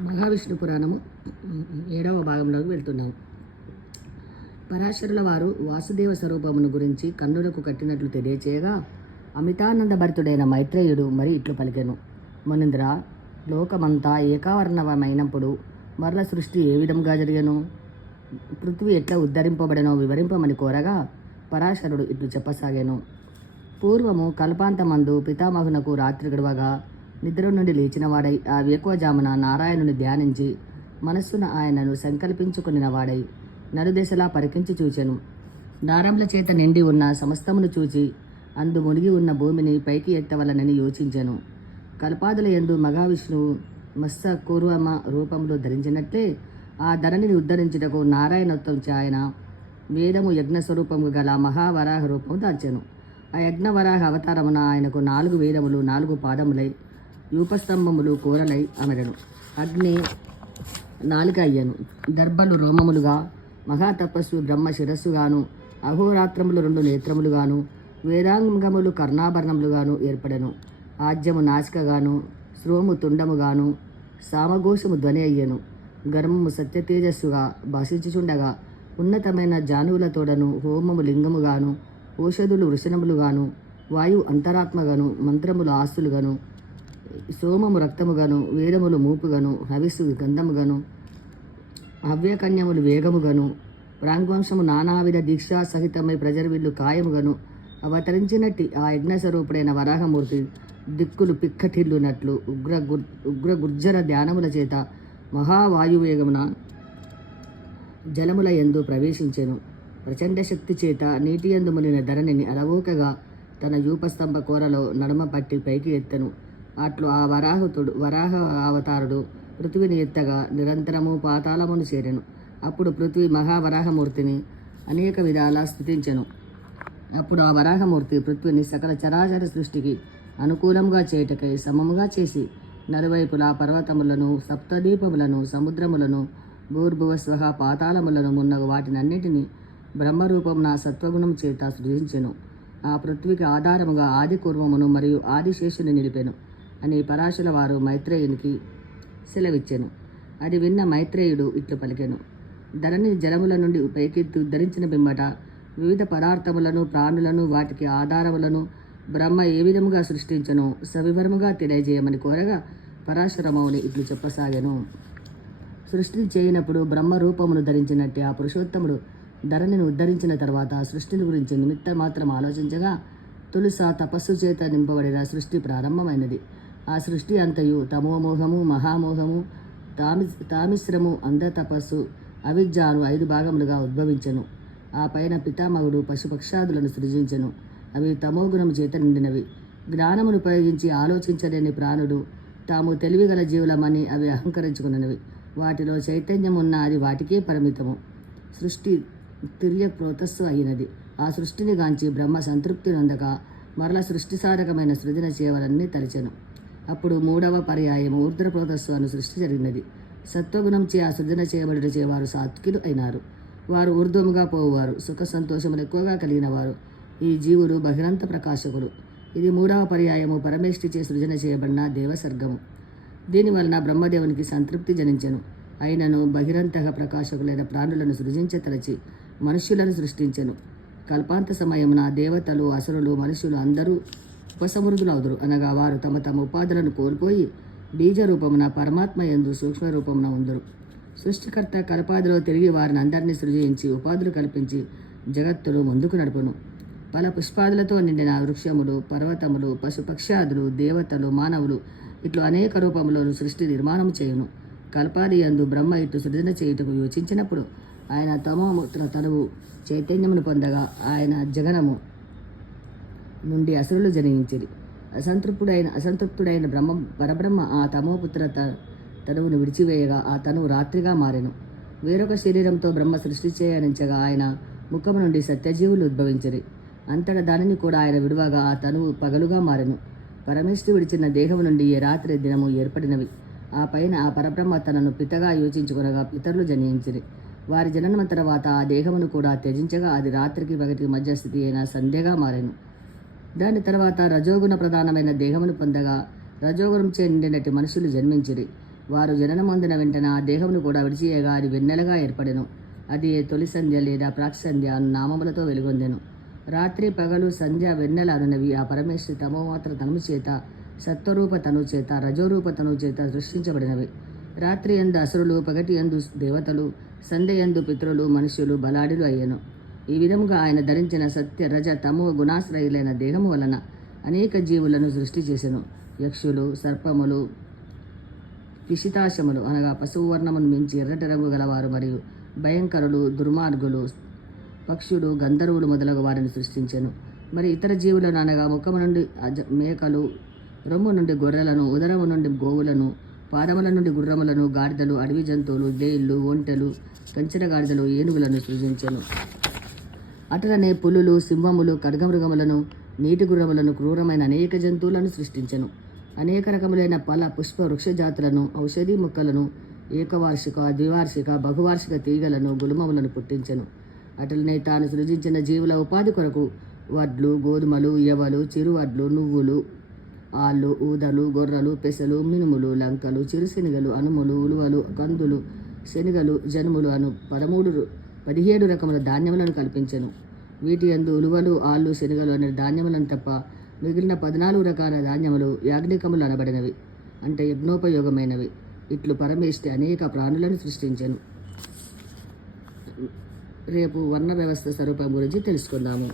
మహావిష్ణు పురాణము ఏడవ భాగంలోకి వెళ్తున్నాము. పరాశరుల వారు వాసుదేవ స్వరూపమును గురించి కన్నులకు కట్టినట్లు తెలియచేయగా అమితానంద భరితుడైన మైత్రేయుడు మరి ఇట్లు పలికెను. మునింద్ర లోకమంతా ఏకావర్ణమైనప్పుడు మరల సృష్టి ఏ విధంగా జరిగను? పృథ్వీ ఎట్లా ఉద్ధరింపబడనో వివరింపమని కోరగా పరాశరుడు ఇట్లు చెప్పసాగాను. పూర్వము కల్పాంతమందు పితామహునకు రాత్రి గడవగా నిద్ర నుండి లేచినవాడై ఆ వేకువజామున నారాయణుని ధ్యానించి మనస్సున ఆయనను సంకల్పించుకుని వాడై నలుదశలా పరికించి చూచెను. దారముల చేత నిండి ఉన్న సమస్తమును చూచి అందు మునిగి ఉన్న భూమిని పైకి ఎత్తవలనని యోచించెను. కల్పాదుల యందు మహావిష్ణువు మత్స్య కూర్వమ రూపంలో ధరించినట్లే ఆ ధరణిని ఉద్ధరించుటకు నారాయణత్వం ఆయన వేదము యజ్ఞ స్వరూపము గల మహావరాహ రూపము దాల్చెను. ఆ యజ్ఞవరాహ అవతారమున ఆయనకు నాలుగు వేదములు నాలుగు పాదములై యూపస్తంభములు కూరలై అమరను అగ్ని నాలుక అయ్యను. దర్భలు రోమములుగా మహాతపస్సు బ్రహ్మ శిరస్సుగాను అహోరాత్రములు రెండు నేత్రములుగాను వేదాంగములు కర్ణాభరణములుగాను ఏర్పడను. ఆజ్యము నాసికగాను శ్రోము తుండముగాను సామఘోషము ధ్వని అయ్యను. గర్మము సత్యతేజస్సుగా భాషించుచుండగా ఉన్నతమైన జానువులతోడను హోమము లింగముగాను ఔషధులు వృషణములుగాను వాయు అంతరాత్మగాను మంత్రములు ఆస్తులుగాను సోమము రక్తముగాను వేదములు మూపుగాను హవిస్సు గంధముగాను హవ్యకన్యములు వేగముగాను ప్రాంగ్వంశము నానావిధ దీక్షా సహితమై ప్రజర్విల్లు కాయముగాను అవతరించినట్టి ఆ యజ్ఞ స్వరూపుడైన వరాహమూర్తి దిక్కులు పిక్కటిల్లునట్లు ఉగ్ర గుర్ ఉగ్ర గుర్జర ధ్యానముల చేత మహావాయువేగమున జలముల యందు ప్రవేశించెను. ప్రచండ శక్తి చేత నీటి యందు మునిన ధరణిని అలవోకగా తన యూపస్తంభ కూరలో నడుమ పట్టి పైకి ఎత్తెను. అట్లు ఆ వరాహతుడు వరాహ అవతారుడు పృథ్వీని ఎత్తగా నిరంతరము పాతాళమును చేరెను. అప్పుడు పృథ్వీ మహావరాహమూర్తిని అనేక విధాలా స్థుతించెను. అప్పుడు ఆ వరాహమూర్తి పృథ్వీని సకల చరాచర సృష్టికి అనుకూలంగా చేయుటకై సమముగా చేసి నలువైపులా పర్వతములను సప్తదీపములను సముద్రములను భూర్భువ స్వహ పాతాళములను మున్నగు వాటినన్నిటినీ నా సత్వగుణం చేత సృజించెను. ఆ పృథ్వీకి ఆధారముగా ఆది కూర్మమును మరియు ఆదిశేషుని నిలిపెను. అని పరాశుల వారు మైత్రేయునికి సెలవిచ్చాను. అది విన్న మైత్రేయుడు ఇట్లు పలికెను. ధరణి జలముల నుండి పైకెత్తు ఉద్ధరించిన బిమ్మట వివిధ పదార్థములను ప్రాణులను వాటికి ఆధారములను బ్రహ్మ ఏ విధముగా సృష్టించను సవివరముగా తెలియజేయమని కోరగా పరాశరమౌని ఇట్లు చెప్పసాగాను. సృష్టిని చేయనప్పుడు బ్రహ్మ రూపమును ధరించినట్టే ఆ పురుషోత్తముడు ధరణిని ఉద్ధరించిన తర్వాత సృష్టిని గురించి నిమిత్త మాత్రం ఆలోచించగా తొలుసా తపస్సు చేత నింపబడిన సృష్టి ప్రారంభమైనది. ఆ సృష్టి అంతయు తమోమోహము మహామోహము తామి తామిశ్రము అంధ తపస్సు అవిద్యాను ఐదు భాగములుగా ఉద్భవించెను. ఆ పైన పితామహుడు పశుపక్షాదులను సృజించెను. అవి తమోగుణము చేత నిండినవి. జ్ఞానమును ఉపయోగించి ఆలోచించలేని ప్రాణుడు తాము తెలివిగల జీవులమని అవి అహంకరించుకున్నవి. వాటిలో చైతన్యం ఉన్న అది వాటికే పరిమితము. సృష్టి తిర్య ప్రోతస్సు అయినది. ఆ సృష్టిని గాంచి బ్రహ్మ సంతృప్తి నొందక మరల సృష్టిసారకమైన సృజన చేయవలన్నీ తలిచెను. అప్పుడు మూడవ పర్యాయము ఊర్ధ్ర అను సృష్టి జరిగినది. సత్వగుణంచే ఆ సృజన చేయబడిన చేవారు సాత్వికులు అయినారు. వారు ఊర్ధ్వముగా పోవువారు సుఖ సంతోషములు ఎక్కువగా కలిగిన వారు ఈ జీవులు బహిరంత ప్రకాశకులు. ఇది మూడవ పర్యాయము పరమేష్ఠిచే సృజన చేయబడిన దేవసర్గము. దీనివలన బ్రహ్మదేవునికి సంతృప్తి జనించెను. అయినను బహిరంతగా ప్రకాశకులైన ప్రాణులను సృజించతలచి మనుష్యులను సృష్టించెను. కల్పాంత సమయమున దేవతలు అసురులు మనుషులు అందరూ ఉపసమృద్ధులవుదురు అనగా వారు తమ తమ ఉపాధులను కోల్పోయి బీజ రూపమున పరమాత్మ ఎందు సూక్ష్మ రూపమున ఉందరు. సృష్టికర్త కల్పాదిలో తిరిగి వారిని అందరినీ సృజించి ఉపాధులు కల్పించి జగత్తులు ముందుకు నడుపును. పల పుష్పాదులతో నిండిన వృక్షములు పర్వతములు పశుపక్షాదులు దేవతలు మానవులు ఇట్లు అనేక రూపములను సృష్టి నిర్మాణం చేయును. కల్పాది యందు బ్రహ్మ ఇటు సృజన చేయుటకు యోచించినప్పుడు ఆయన తమోముత్ర తనువు చైతన్యమును పొందగా ఆయన జగనము నుండి అసురులు జనయించిరి అసంతృప్తుడైన అసంతృప్తుడైన బ్రహ్మ పరబ్రహ్మ ఆ తమోపుత్ర త- తనువును విడిచివేయగా ఆ తనువు రాత్రిగా మారెను. వేరొక శరీరంతో బ్రహ్మ సృష్టి చేయనించగా ఆయన ముఖం నుండి సత్యజీవులు ఉద్భవించరి. అంతట దానిని కూడా ఆయన విడువగా ఆ తనువు పగలుగా మారెను. పరమేశ్వరు విడిచిన దేహము నుండి ఏ రాత్రి దినము ఏర్పడినవి. ఆ పైన ఆ పరబ్రహ్మ తనను పితగా యోచించుకొనగా పితరులు జనించిరి. వారి జననం తర్వాత ఆ దేహమును కూడా త్యజించగా అది రాత్రికి పగటికి మధ్య స్థితి అయిన సంధ్యగా మారెను. దాని తర్వాత రజోగుణ ప్రధానమైన దేహమును పొందగా రజోగుణంచే చే మనుషులు జన్మించిరి. వారు జననమొందిన వెంటనే ఆ దేహమును కూడా విడిచియగా అది వెన్నెలగా ఏర్పడెను. అది తొలి సంధ్య లేదా ప్రాక్సంధ్య అను నామములతో వెలుగొందెను. రాత్రి పగలు సంధ్య వెన్నెల అనునవి ఆ పరమేశ్వరి తమోమాత్ర తనువు చేత సత్వరూప తను చేత రజోరూప తను చేత సృష్టించబడినవి. రాత్రి ఎందు అసురులు పగటి ఎందు దేవతలు సంధ్య ఎందు పితరులు మనుష్యులు బలాడులు అయ్యను. ఈ విధముగా ఆయన ధరించిన సత్య రజ తమో గుణాశ్రయులైన దేహము వలన అనేక జీవులను సృష్టి చేసెను. యక్షులు సర్పములు పిశితాశములు అనగా పశువు వర్ణమును మించి ఎర్రటి రంగు గలవారు మరియు భయంకరులు దుర్మార్గులు పక్షులు గంధర్వులు మొదలగు వారిని సృష్టించెను. మరి ఇతర జీవులను అనగా ముఖము నుండి అజ మేకలు రొమ్ము నుండి గొర్రెలను ఉదరము నుండి గోవులను పాదముల నుండి గుర్రములను గాడిదలు అడవి జంతువులు దేళ్ళు ఒంటెలు కంచెర గాడిదలు ఏనుగులను సృజించెను. అటులనే పులులు సింహములు ఖడ్గమృగములను నీటి గుర్రములను క్రూరమైన అనేక జంతువులను సృష్టించను. అనేక రకములైన పల పుష్ప వృక్ష జాతులను ఔషధి మొక్కలను ఏకవార్షిక ద్వివార్షిక బహువార్షిక తీగలను గులుమములను పుట్టించెను. అటులనే తాను సృజించిన జీవుల ఉపాధి కొరకు వడ్లు గోధుమలు యవలు చిరువడ్లు నువ్వులు ఆళ్ళు ఊదలు గొర్రెలు పెసలు మినుములు లంకలు చిరుశెనగలు అనుములు ఉలువలు కందులు శనగలు జనుములు అను పదమూడు పదిహేడు రకముల ధాన్యములను కల్పించెను. వీటి యందు ఉలువలు ఆళ్ళు శనగలు అనే ధాన్యములను తప్ప మిగిలిన పద్నాలుగు రకాల ధాన్యములు యాజ్ఞికములు అనబడినవి అంటే యజ్ఞోపయోగమైనవి. ఇట్లు పరమేష్టి అనేక ప్రాణులను సృష్టించెను. రేపు వర్ణ వ్యవస్థ స్వరూపం గురించి తెలుసుకుందాము.